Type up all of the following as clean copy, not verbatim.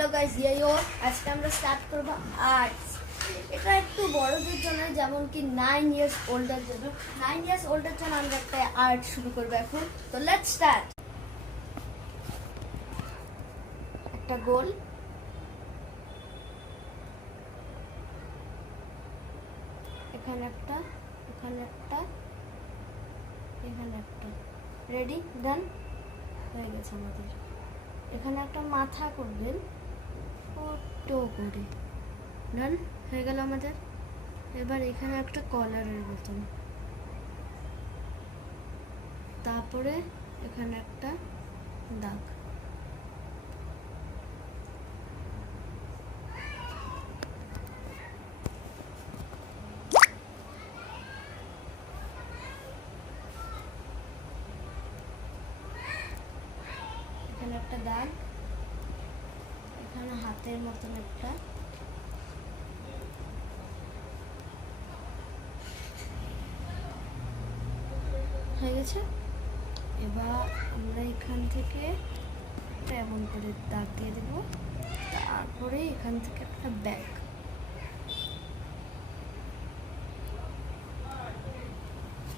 Hello guys, ইয়েও আজকে আমরা স্টার্ট করব আর্টস। এটা একটু বড়দের জন্য, যেমন কি 9 ইয়ার্স ওল্ডের জন্য। 9 ইয়ার্স ওল্ডের জন্য আমরা একটা আর্ট শুরু করব এখন। তো লেটস স্টার্ট। একটা গোল, এখানে একটা, এখানে একটা, এখানে একটা। রেডি, ডান হয়ে গেছে আমাদের। এখানে একটা মাথা করবেন ছোট করে, ডান হয়ে গেল আমাদের। এবার এখানে একটা কলারের মতন, তারপরে এখানে একটা দাগ। এখানে একটা দাগ, এখানে হাতের মতন একটা, হয়ে গেছে। এবার আমরা এখান থেকে এমন করে দাগ দিয়ে দেবো, তারপরে এখান থেকে একটা ব্যাগ।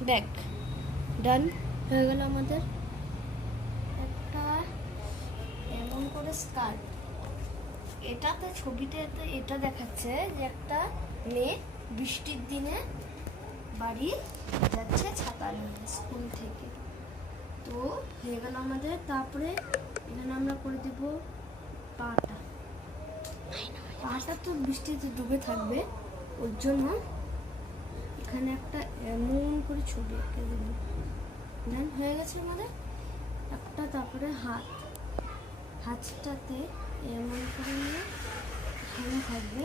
ব্যাগ ডান হয়ে গেল আমাদের। একটা এমন করে স্কার্ট, এটাতে ছবিতে এটা দেখাচ্ছে যে একটা মেয়ে বৃষ্টির দিনে বাড়ি যাচ্ছে ছাতা নিয়ে স্কুল থেকে। তো হয়ে গেল আমাদের। তারপরে এখানে আমরা করে দেব পাটা। পাটা তো বৃষ্টিতে ডুবে থাকবে, ওর জন্য এখানে একটা এমন করে ছবি এঁকে দেব। দেন হয়ে গেছে আমাদের একটা। তারপরে হাত, হাতটাতে এমন করে নিয়ে এখানে থাকবে।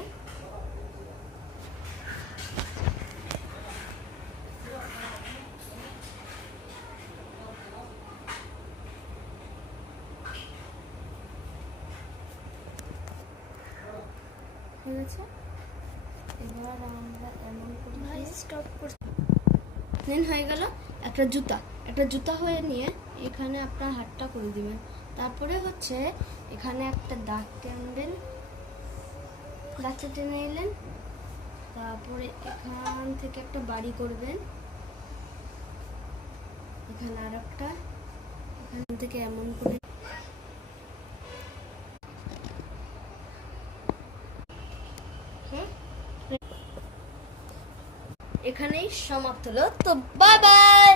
হয়ে গেছে। এবার আমরা এমন করে স্টপ করছি। দেন হয়ে গেল একটা জুতা। একটা জুতা হয়ে নিয়ে এখানে আপনার হাতটা করে দিবেন। তারপরে হচ্ছে এখানে একটা দাগ টানবেন, দাগটা টেনে এলেন। তারপরে এখান থেকে একটা বাড়ি করবেন, এখানে আর একটা, এখান থেকে এমন করে। এখানেই সমাপ্ত হলো। তো বাই বাই।